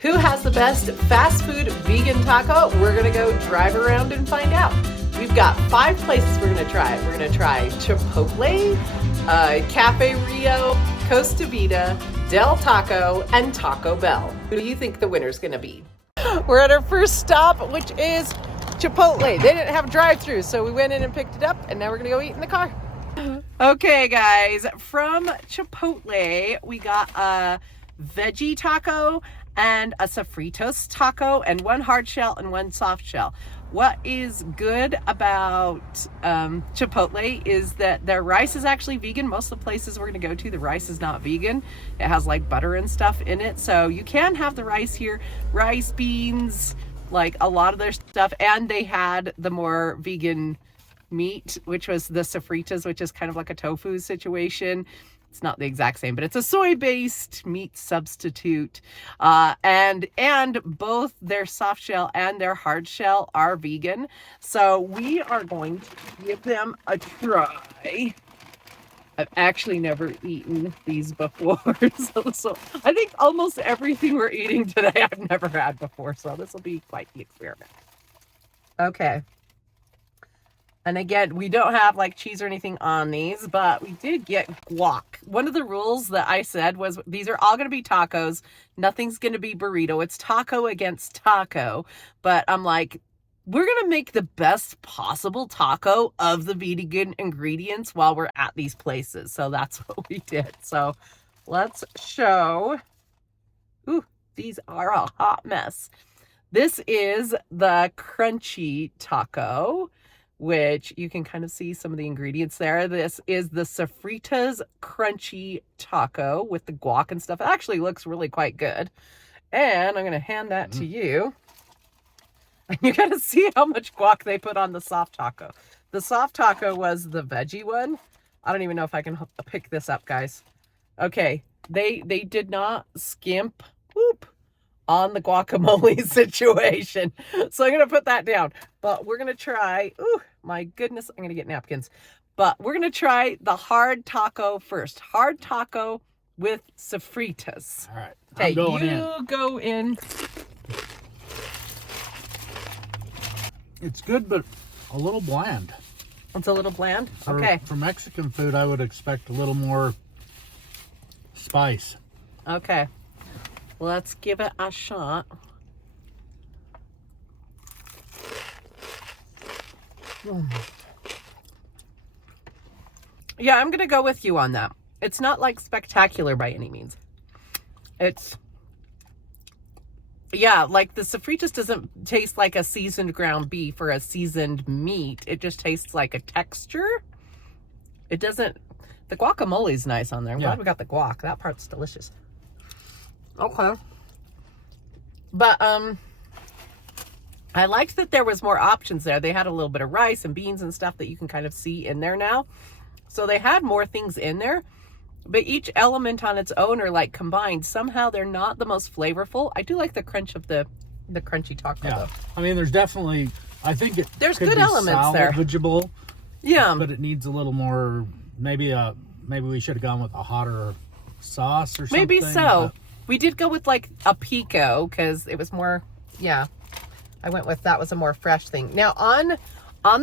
Who has the best fast food vegan taco? We're gonna go drive around and find out. We've got 5 places we're gonna try. We're gonna try Chipotle, Cafe Rio, Costa Vida, Dell Taco, and Taco Bell. Who do you think the winner's gonna be? We're at our first stop, which is Chipotle. They didn't have a drive-thru, so we went in and picked it up, and now we're gonna go eat in the car. Okay, guys, from Chipotle, we got a veggie taco and a sofritos taco, and 1 hard shell and 1 soft shell. What is good about Chipotle is that their rice is actually vegan. Most of the places we're gonna go to, the rice is not vegan. It has like butter and stuff in it. So you can have the rice here, rice, beans, like a lot of their stuff. And they had the more vegan meat, which was the sofritas, which is kind of like a tofu situation. It's not the exact same, but it's a soy-based meat substitute. And both their soft shell and their hard shell are vegan. So we are going to give them a try. I've actually never eaten these before. So I think almost everything we're eating today I've never had before. So this will be quite the experiment. Okay. And again, we don't have like cheese or anything on these, but we did get guac. One of the rules that I said was these are all going to be tacos. Nothing's going to be burrito. It's taco against taco. But I'm like, we're going to make the best possible taco of the vegan ingredients while we're at these places. So that's what we did. So let's show. Ooh, these are a hot mess. This is the crunchy taco, which you can kind of see some of the ingredients there. This is the sofritas crunchy taco with the guac and stuff. It actually looks really quite good. And I'm going to hand that to you. And you got to see how much guac they put on the soft taco. The soft taco was the veggie one. I don't even know if I can pick this up, guys. Okay, they did not skimp on the guacamole situation. So I'm going to put that down. But we're going to try, ooh, my goodness, I'm going to get napkins. But we're going to try the hard taco first. Hard taco with sofritas. All right. Okay, you go in. It's good, but a little bland. It's a little bland? Okay. For Mexican food, I would expect a little more spice. Okay. Let's give it a shot. Yeah, I'm going to go with you on that. It's not like spectacular by any means. It's, yeah, like the sofritas doesn't taste like a seasoned ground beef or a seasoned meat. It just tastes like a texture. It doesn't, the guacamole is nice on there. I'm glad we got the guac. That part's delicious. Okay. But I liked that there was more options there. They had a little bit of rice and beans and stuff that you can kind of see in there now. So they had more things in there, but each element on its own are like combined. Somehow they're not the most flavorful. I do like the crunch of the crunchy taco though. I mean, there's definitely, I think there's good elements there. Salvageable. Yeah. But it needs a little more, maybe we should have gone with a hotter sauce or something. Maybe so. We did go with like a pico because it was more, yeah. I went with, that was a more fresh thing. Now on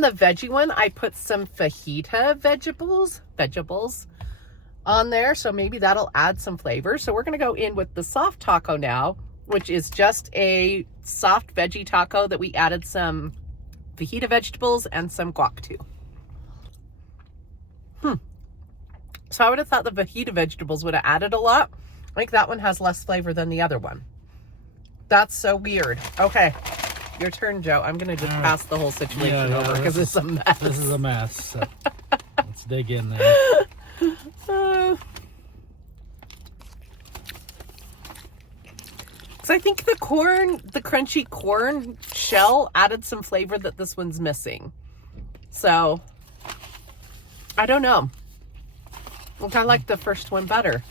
the veggie one, I put some fajita vegetables on there. So maybe that'll add some flavor. So we're going to go in with the soft taco now, which is just a soft veggie taco that we added some fajita vegetables and some guac to. So I would have thought the fajita vegetables would have added a lot. I think that one has less flavor than the other one. That's so weird. Okay, your turn, Joe. I'm going to just pass the whole situation over because it's a mess. This is a mess. So let's dig in there. So I think the crunchy corn shell added some flavor that this one's missing. So I don't know. I kind of like the first one better.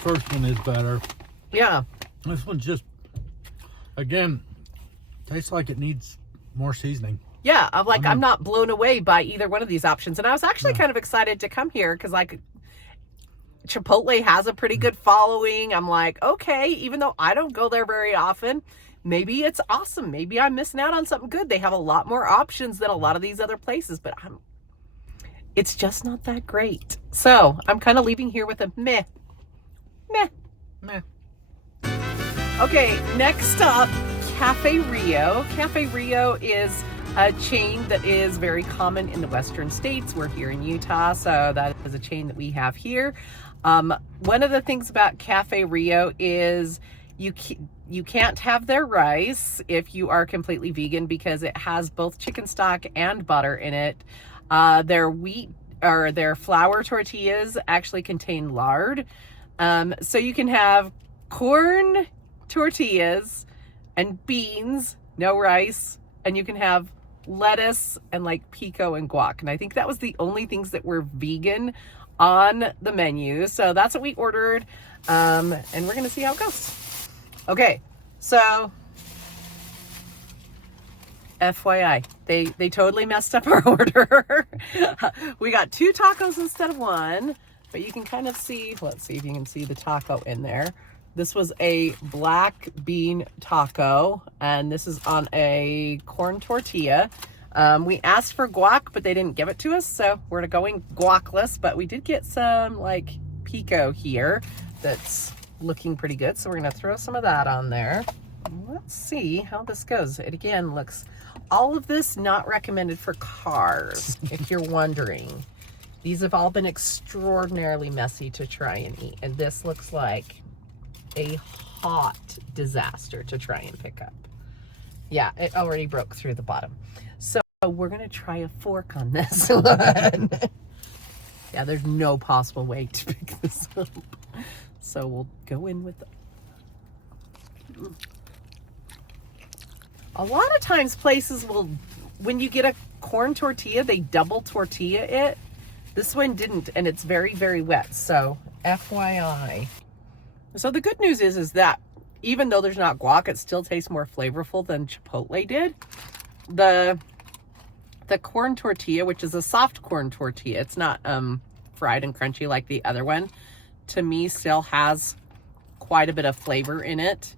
First one is better. Yeah. This one's just, again, tastes like it needs more seasoning. Yeah, I'm not blown away by either one of these options. And I was actually kind of excited to come here because Chipotle has a pretty good following. I'm like, okay, even though I don't go there very often, maybe it's awesome. Maybe I'm missing out on something good. They have a lot more options than a lot of these other places, but it's just not that great. So I'm kind of leaving here with a meh, meh, meh. Okay, next up, Cafe Rio. Cafe Rio is a chain that is very common in the western states. We're here in Utah, so that is a chain that we have here. One of the things about Cafe Rio is you can't have their rice if you are completely vegan because it has both chicken stock and butter in it. Their wheat or their flour tortillas actually contain lard. So you can have corn tortillas and beans, no rice, and you can have lettuce and like pico and guac. And I think that was the only things that were vegan on the menu. So that's what we ordered. And we're going to see how it goes. Okay. So FYI, they totally messed up our order. We got 2 tacos instead of 1, but you can kind of see, let's see if you can see the taco in there. This was a black bean taco, and this is on a corn tortilla. We asked for guac, but they didn't give it to us, so we're going guacless, but we did get some like pico here that's looking pretty good, so we're gonna throw some of that on there. Let's see how this goes. It again looks, all of this not recommended for cars, if you're wondering. These have all been extraordinarily messy to try and eat, and this looks like a hot disaster to try and pick up. Yeah, it already broke through the bottom. So we're gonna try a fork on this one. Yeah, there's no possible way to pick this up. So we'll go in with a lot of times places will, when you get a corn tortilla, they double tortilla it. This one didn't, and it's very, very wet. So FYI. So the good news is that even though there's not guac, it still tastes more flavorful than Chipotle did. The corn tortilla, which is a soft corn tortilla, it's not fried and crunchy like the other one, to me still has quite a bit of flavor in it.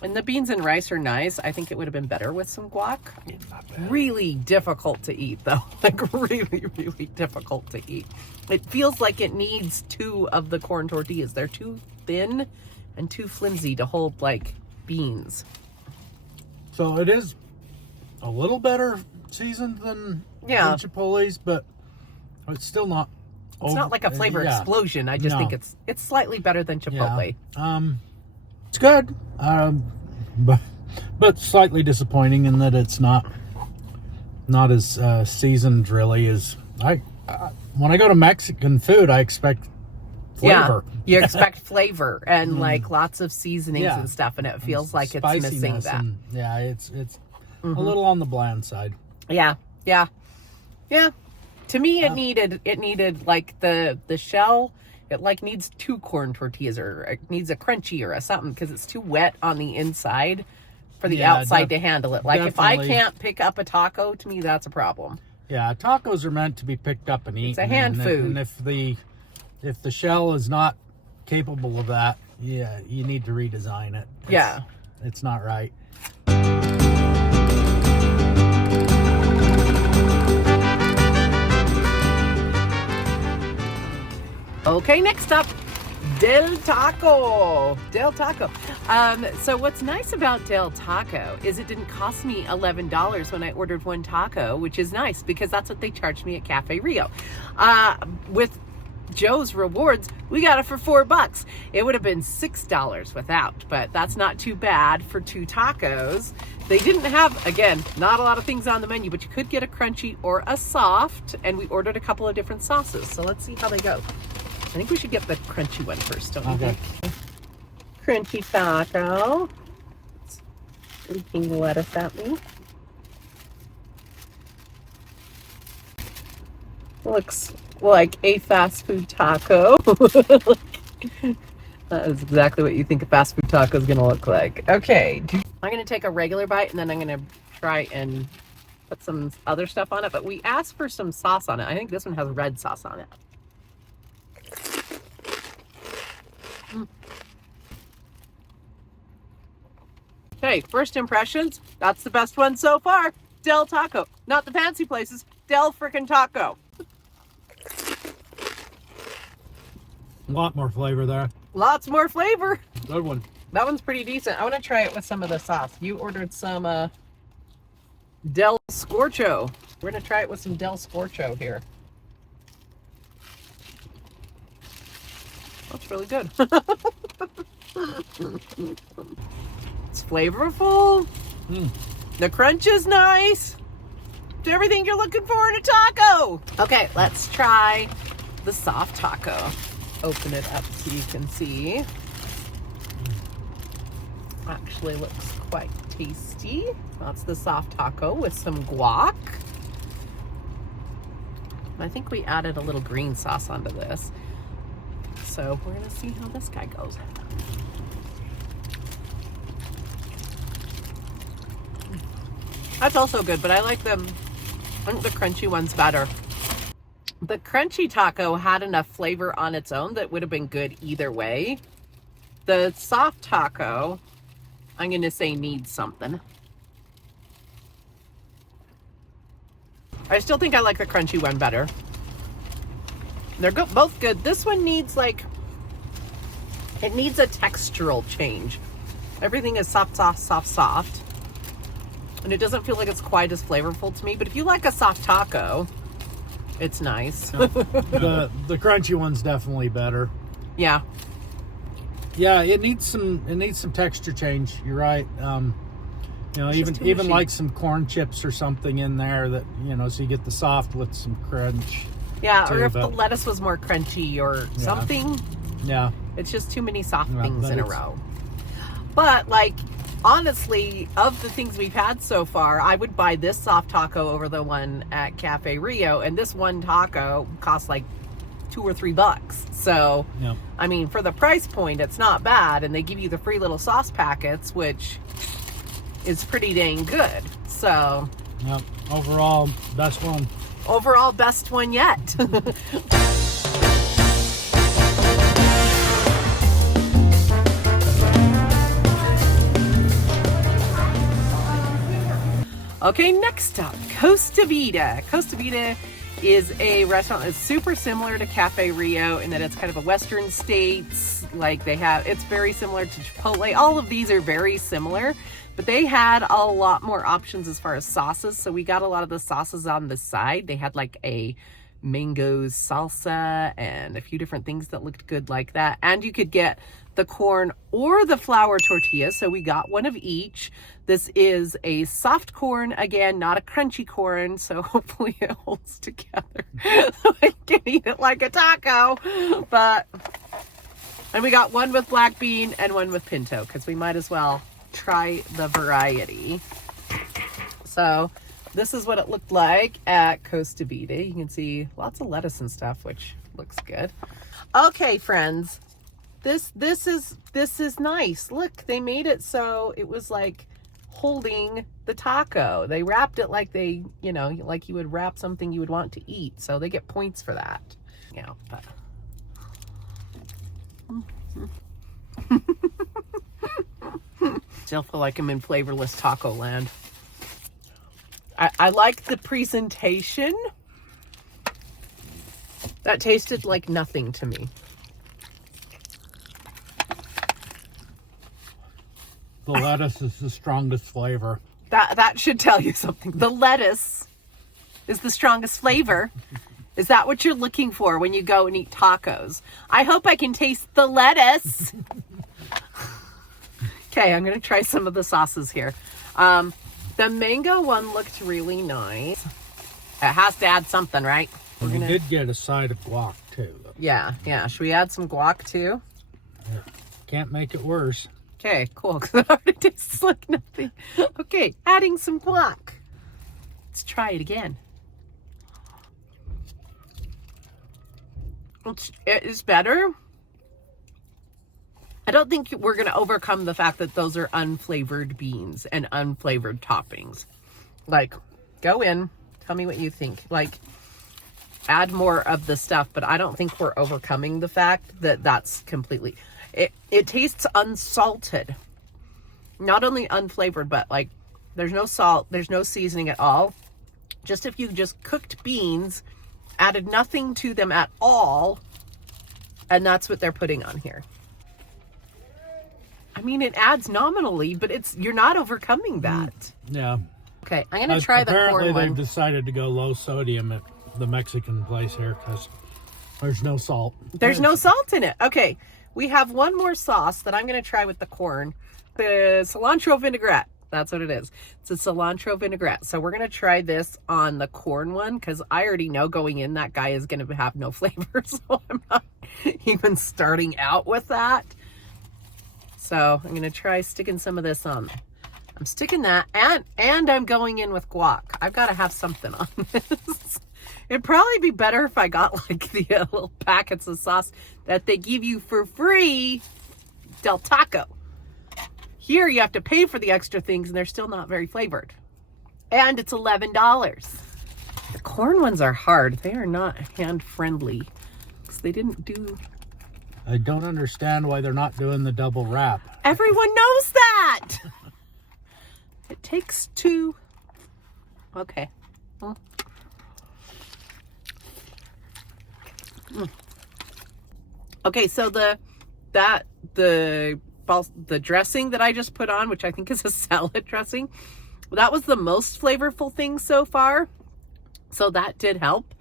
And the beans and rice are nice. I think it would have been better with some guac. Really difficult to eat though. Like really, really difficult to eat. It feels like it needs 2 of the corn tortillas. They're too thin and too flimsy to hold like beans. So it is a little better seasoned than Chipotle's, but it's still not. It's not like a flavor explosion. I just think it's slightly better than Chipotle. Yeah. It's good, but slightly disappointing in that it's not as seasoned really as when I go to Mexican food, I expect flavor. Yeah, you expect flavor and like lots of seasonings and stuff, and it feels like it's missing that. And, it's a little on the bland side. Yeah. To me, it needed like the shell. It like needs 2 corn tortillas, or it needs a crunchy or a something, because it's too wet on the inside for the outside to handle it. Like if I can't pick up a taco, to me that's a problem. Yeah, tacos are meant to be picked up and eaten. It's a hand food. And if the shell is not capable of that, you need to redesign it. It's not right. Okay, next up, Dell Taco. Dell Taco. So what's nice about Dell Taco is it didn't cost me $11 when I ordered 1 taco, which is nice because that's what they charged me at Cafe Rio. With Joe's Rewards, we got it for $4. It would have been $6 without, but that's not too bad for 2 tacos. They didn't have, again, not a lot of things on the menu, but you could get a crunchy or a soft, and we ordered a couple of different sauces. So let's see how they go. I think we should get the crunchy one first, don't you think? Crunchy taco. It's leaking lettuce at me. Looks like a fast food taco. That is exactly what you think a fast food taco is going to look like. Okay, I'm going to take a regular bite, and then I'm going to try and put some other stuff on it. But we asked for some sauce on it. I think this one has red sauce on it. Okay, first impressions. That's the best one so far. Dell Taco. Not the fancy places. Dell frickin' Taco. A lot more flavor there. Lots more flavor. Good one. That one's pretty decent. I want to try it with some of the sauce. You ordered some Del Scorcho. We're going to try it with some Del Scorcho here. That's really good. It's flavorful. The crunch is nice. It's everything you're looking for in a taco. Okay, let's try the soft taco. Open it up so you can see. Actually looks quite tasty. That's the soft taco with some guac. I think we added a little green sauce onto this. So we're gonna see how this guy goes. That's also good, but I think the crunchy one's better. The crunchy taco had enough flavor on its own that would have been good either way. The soft taco, I'm gonna say, needs something. I still think I like the crunchy one better. They're both good. This one needs it needs a textural change. Everything is soft, soft, soft, soft. And it doesn't feel like it's quite as flavorful to me. But if you like a soft taco, it's nice. The crunchy one's definitely better. Yeah. Yeah, it needs some texture change. You're right. Even like some corn chips or something in there that, so you get the soft with some crunch. Yeah, or if the lettuce was more crunchy or something. Yeah. It's just too many soft things in a row. But honestly, of the things we've had so far, I would buy this soft taco over the one at Cafe Rio, and this one taco costs like $2 or $3. So, I mean, for the price point, it's not bad, and they give you the free little sauce packets, which is pretty dang good. So, overall, best one. Overall, best one yet. Okay, next up, Costa Vida. Costa Vida is a restaurant that's super similar to Cafe Rio in that it's kind of a Western States. It's very similar to Chipotle. All of these are very similar, but they had a lot more options as far as sauces. So we got a lot of the sauces on the side. They had a mango salsa and a few different things that looked good like that. And you could get the corn or the flour tortilla. So we got one of each. This is a soft corn, again, not a crunchy corn. So hopefully it holds together so I can eat it like a taco. And we got one with black bean and one with pinto because we might as well try the variety. So this is what it looked like at Costa Vida. You can see lots of lettuce and stuff, which looks good. Okay, friends, this is nice. Look, they made it so it was holding the taco. They wrapped it like like you would wrap something you would want to eat. So they get points for that. But still feel like I'm in flavorless taco land. I like the presentation. That tasted like nothing to me. The lettuce is the strongest flavor. That should tell you something. The lettuce is the strongest flavor. Is that what you're looking for when you go and eat tacos? I hope I can taste the lettuce. Okay, I'm going to try some of the sauces here. The mango one looked really nice. It has to add something, right? We did get a side of guac, too. Yeah. Should we add some guac, too? Yeah. Can't make it worse. Okay, cool, because it already tastes like nothing. Okay, adding some guac. Let's try it again. It is better. I don't think we're going to overcome the fact that those are unflavored beans and unflavored toppings. Go in, tell me what you think. add more of the stuff, but I don't think we're overcoming the fact that that's completely... It tastes unsalted. Not only unflavored, but like there's no salt, there's no seasoning at all. Just if you just cooked beans, added nothing to them at all, and that's what they're putting on here. I mean, it adds nominally, but you're not overcoming that. Yeah. Okay, I'm gonna try the corn Apparently, one. they've decided to go low sodium at the Mexican place here because there's no salt. There's no salt in it. Okay, we have one more sauce that I'm gonna try with the corn. The cilantro vinaigrette. That's what it is. It's a cilantro vinaigrette. So we're going to try this on the corn one because I already know going in that guy is going to have no flavor. So I'm not even starting out with that. So I'm going to try sticking some of this on. I'm sticking that and I'm going in with guac. I've got to have something on this. It'd probably be better if I got like the little packets of sauce that they give you for free, Dell Taco. Here you have to pay for the extra things and they're still not very flavored. And it's $11. The corn ones are hard. They are not hand friendly because they didn't do... I don't understand why they're not doing the double wrap. Everyone knows that! It takes two. Okay. Okay, so the dressing that I just put on, which I think is a salad dressing, that was the most flavorful thing so far. So that did help.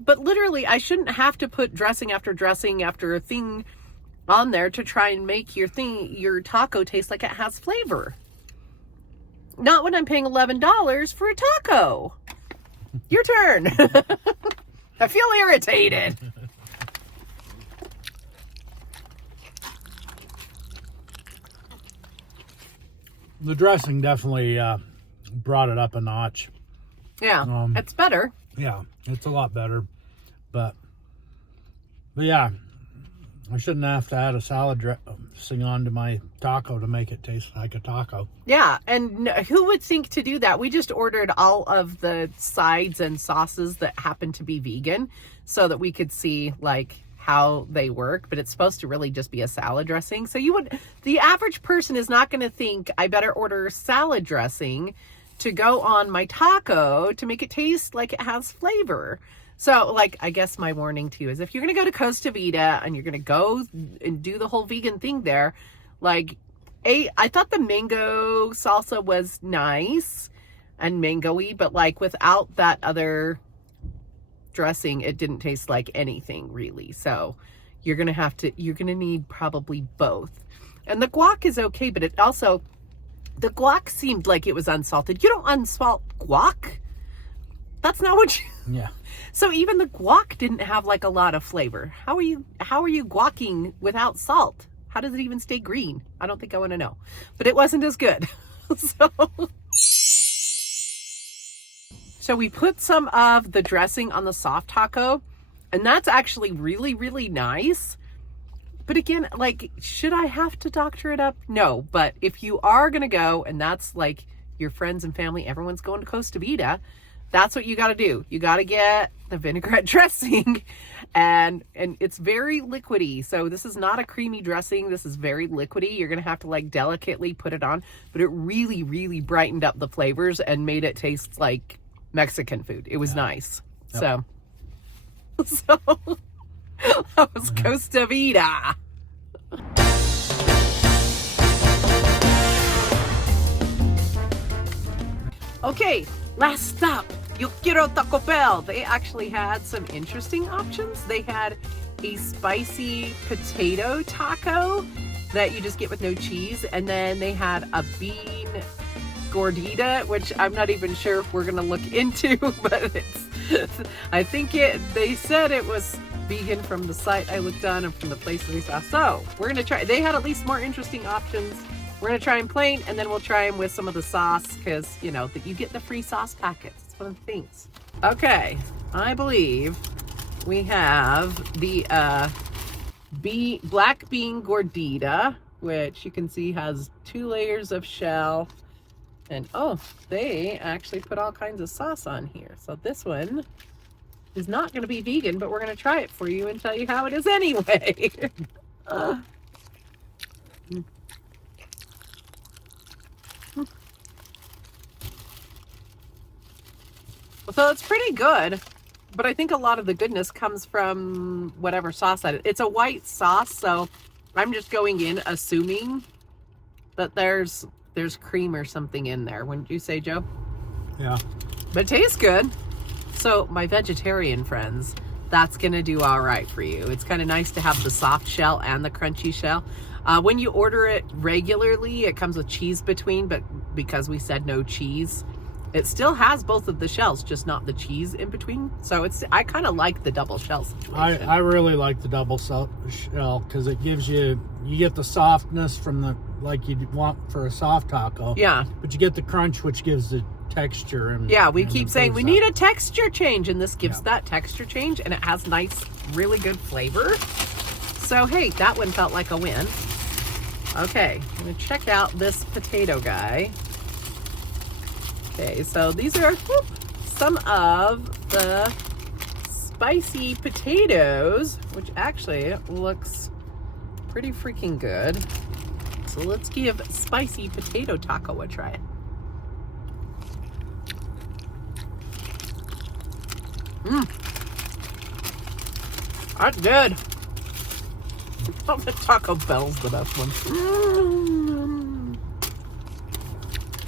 But literally, I shouldn't have to put dressing after a thing on there to try and make your taco taste like it has flavor. Not when I'm paying $11 for a taco. Your turn. I feel irritated. The dressing definitely brought it up a notch. Yeah, it's better. Yeah, it's a lot better. But yeah, I shouldn't have to add a salad dressing onto my taco to make it taste like a taco. Yeah, and who would think to do that? We just ordered all of the sides and sauces that happen to be vegan so that we could see like how they work, but it's supposed to really just be a salad dressing. So the average person is not going to think I better order salad dressing to go on my taco to make it taste like it has flavor. So like, I guess my warning to you is if you're going to go to Costa Vida and you're going to go and do the whole vegan thing there, like I thought the mango salsa was nice and mango-y, but like without that other dressing, it didn't taste like anything really. So you're gonna need probably both. And the guac is okay, but the guac seemed like it was unsalted. You don't unsalt guac. That's not what you... Yeah. So even the guac didn't have like a lot of flavor. How are you guacking without salt? How does it even stay green? I don't think I want to know. But it wasn't as good. So we put some of the dressing on the soft taco, and that's actually really, really nice. But again, like, should I have to doctor it up? No, but if you are going to go, and that's like your friends and family, everyone's going to Costa Vida, that's what you got to do. You got to get the vinaigrette dressing, and it's very liquidy. So this is not a creamy dressing. This is very liquidy. You're going to have to like delicately put it on, but it really, really brightened up the flavors and made it taste like Mexican food. It was nice. Yep. So that was Costa Vida. Okay, last stop. Yo quiero Taco Bell. They actually had some interesting options. They had a spicy potato taco that you just get with no cheese, and then they had a bean gordita, which I'm not even sure if we're gonna look into, but I think they said it was vegan from the site I looked on and from the places we saw. So we're gonna try. They had at least more interesting options. We're gonna try them plain, and then we'll try them with some of the sauce because you know that you get the free sauce packets. It's one of the things. Okay, I believe we have the black bean gordita, which you can see has 2 layers of shell. And oh, they actually put all kinds of sauce on here. So this one is not going to be vegan, but we're going to try it for you and tell you how it is anyway. So it's pretty good, but I think a lot of the goodness comes from whatever sauce that it's a white sauce, so I'm just going in assuming that there's cream or something in there. Wouldn't you say, Joe? Yeah. But it tastes good. So my vegetarian friends, that's gonna do all right for you. It's kind of nice to have the soft shell and the crunchy shell. When you order it regularly, it comes with cheese between, but because we said no cheese, it still has both of the shells, just not the cheese in between. So I kind of like the double shell situation. I really like the double shell because it gives you get the softness from the, like you want for a soft taco. Yeah. But you get the crunch, which gives the texture. And yeah, we keep saying we need a texture change, and this gives Yeah. that texture change, and it has nice, really good flavor. So hey, that one felt like a win. Okay, I'm gonna check out this potato guy. Okay, so these are some of the spicy potatoes, which actually looks pretty freaking good. So let's give spicy potato taco a try. That's good. Oh, the Taco Bell's the best one.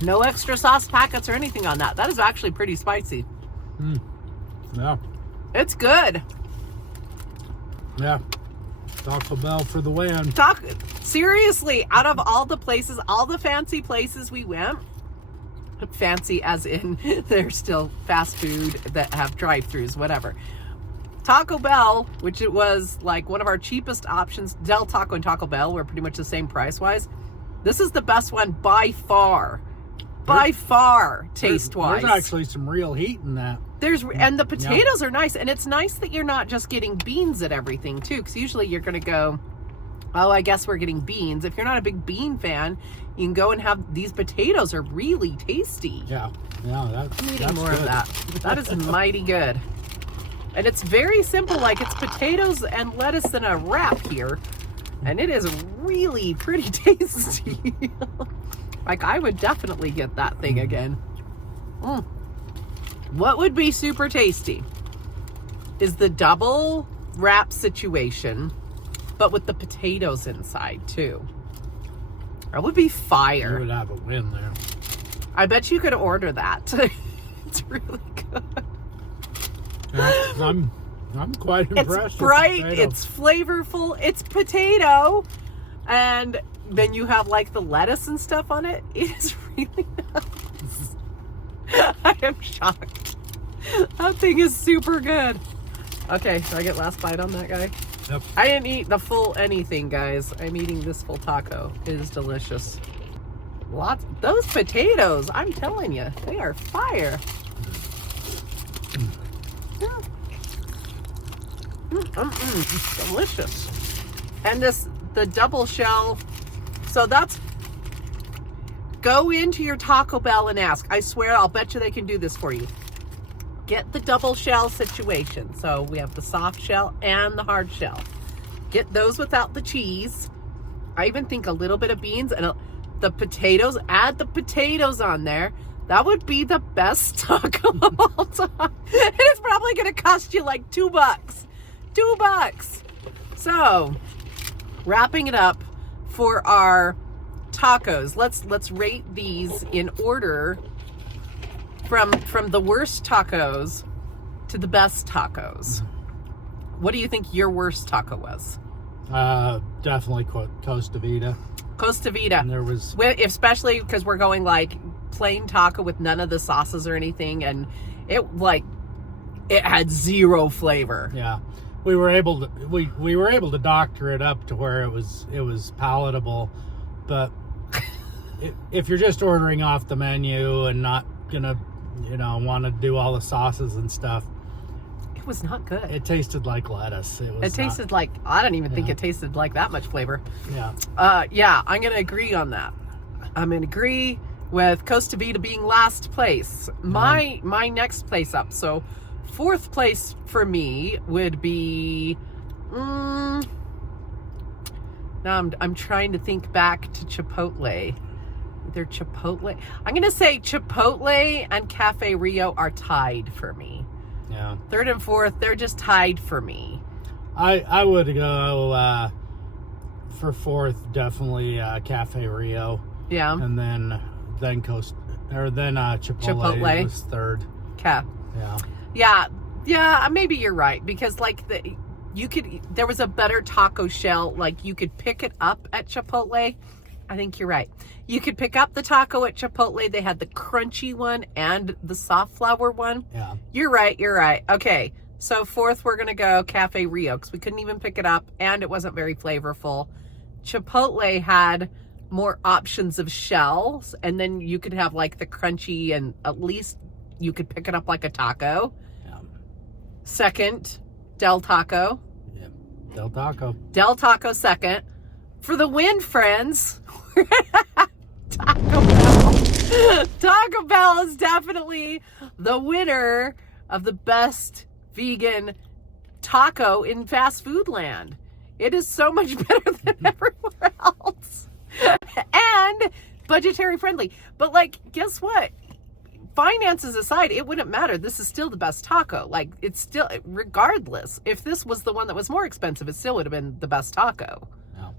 No extra sauce packets or anything on that. That is actually pretty spicy. Yeah. It's good. Yeah. Taco Bell for the win. Seriously, out of all the places, all the fancy places we went, fancy as in they're still fast food that have drive-thrus, whatever. Taco Bell, which it was like one of our cheapest options, Dell Taco and Taco Bell were pretty much the same price-wise. This is the best one by far. By far, taste-wise. There's actually some real heat in that. And the potatoes are nice, and it's nice that you're not just getting beans at everything too, because usually you're going to go, oh, I guess we're getting beans. If you're not a big bean fan, you can go and have these potatoes are really tasty. Yeah, that's More good. of that. That is mighty good. And it's very simple, like it's potatoes and lettuce in a wrap here, and it is really pretty tasty. Like I would definitely get that thing again. What would be super tasty is the double wrap situation, but with the potatoes inside too. That would be fire. You would have a win there. I bet you could order that. It's really good. Yeah, I'm quite impressed. It's bright, it's flavorful, it's potato, and then you have like the lettuce and stuff on it. It is really nice. I am shocked. That thing is super good. Okay, so I get last bite on that guy? Yep. I didn't eat the full anything, guys. I'm eating this full taco. It is delicious. Those potatoes, I'm telling you, they are fire. Delicious. And the double shell. So go into your Taco Bell and ask. I swear, I'll bet you they can do this for you. Get the double shell situation. So we have the soft shell and the hard shell. Get those without the cheese. I even think a little bit of beans and the potatoes. Add the potatoes on there. That would be the best taco of all time. It's probably going to cost you like $2. $2. So, wrapping it up for our tacos. Let's rate these in order from the worst tacos to the best tacos. What do you think your worst taco was? Definitely Costa Vida. Costa Vida. And there was, especially because we're going like plain taco with none of the sauces or anything, and it had zero flavor. Yeah, we were able to doctor it up to where it was palatable, but if you're just ordering off the menu and not gonna want to do all the sauces and stuff, it was not good. It tasted like lettuce. It tasted like, I don't even think it tasted like that much flavor. Yeah. Yeah, I'm gonna agree on that. I'm gonna agree with Costa Vida being last place. My next place up. So fourth place for me would be now I'm trying to think back to Chipotle. either Chipotle. I'm gonna say Chipotle and Cafe Rio are tied for me. Yeah. Third and fourth, they're just tied for me. I would go for fourth, definitely Cafe Rio. Yeah. And then Chipotle was third. Okay. Yeah, maybe you're right, because like there was a better taco shell, like you could pick it up at Chipotle. I think you're right. You could pick up the taco at Chipotle. They had the crunchy one and the soft flour one. Yeah. You're right. Okay. So fourth, we're going to go Cafe Rio because we couldn't even pick it up and it wasn't very flavorful. Chipotle had more options of shells, and then you could have like the crunchy, and at least you could pick it up like a taco. Yeah. Second, Dell Taco. Yeah. Dell Taco. Dell Taco second. For the win, friends, Taco Bell. Taco Bell is definitely the winner of the best vegan taco in fast food land. It is so much better than everywhere else. And budgetary friendly. But like, guess what? Finances aside, it wouldn't matter. This is still the best taco. Like, it's still, regardless, if this was the one that was more expensive, it still would have been the best taco. Yeah.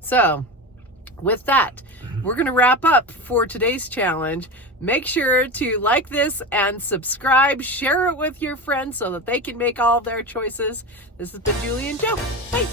So, with that, we're going to wrap up for today's challenge. Make sure to like this and subscribe. Share it with your friends so that they can make all of their choices. This has been Julie and Joe. Bye.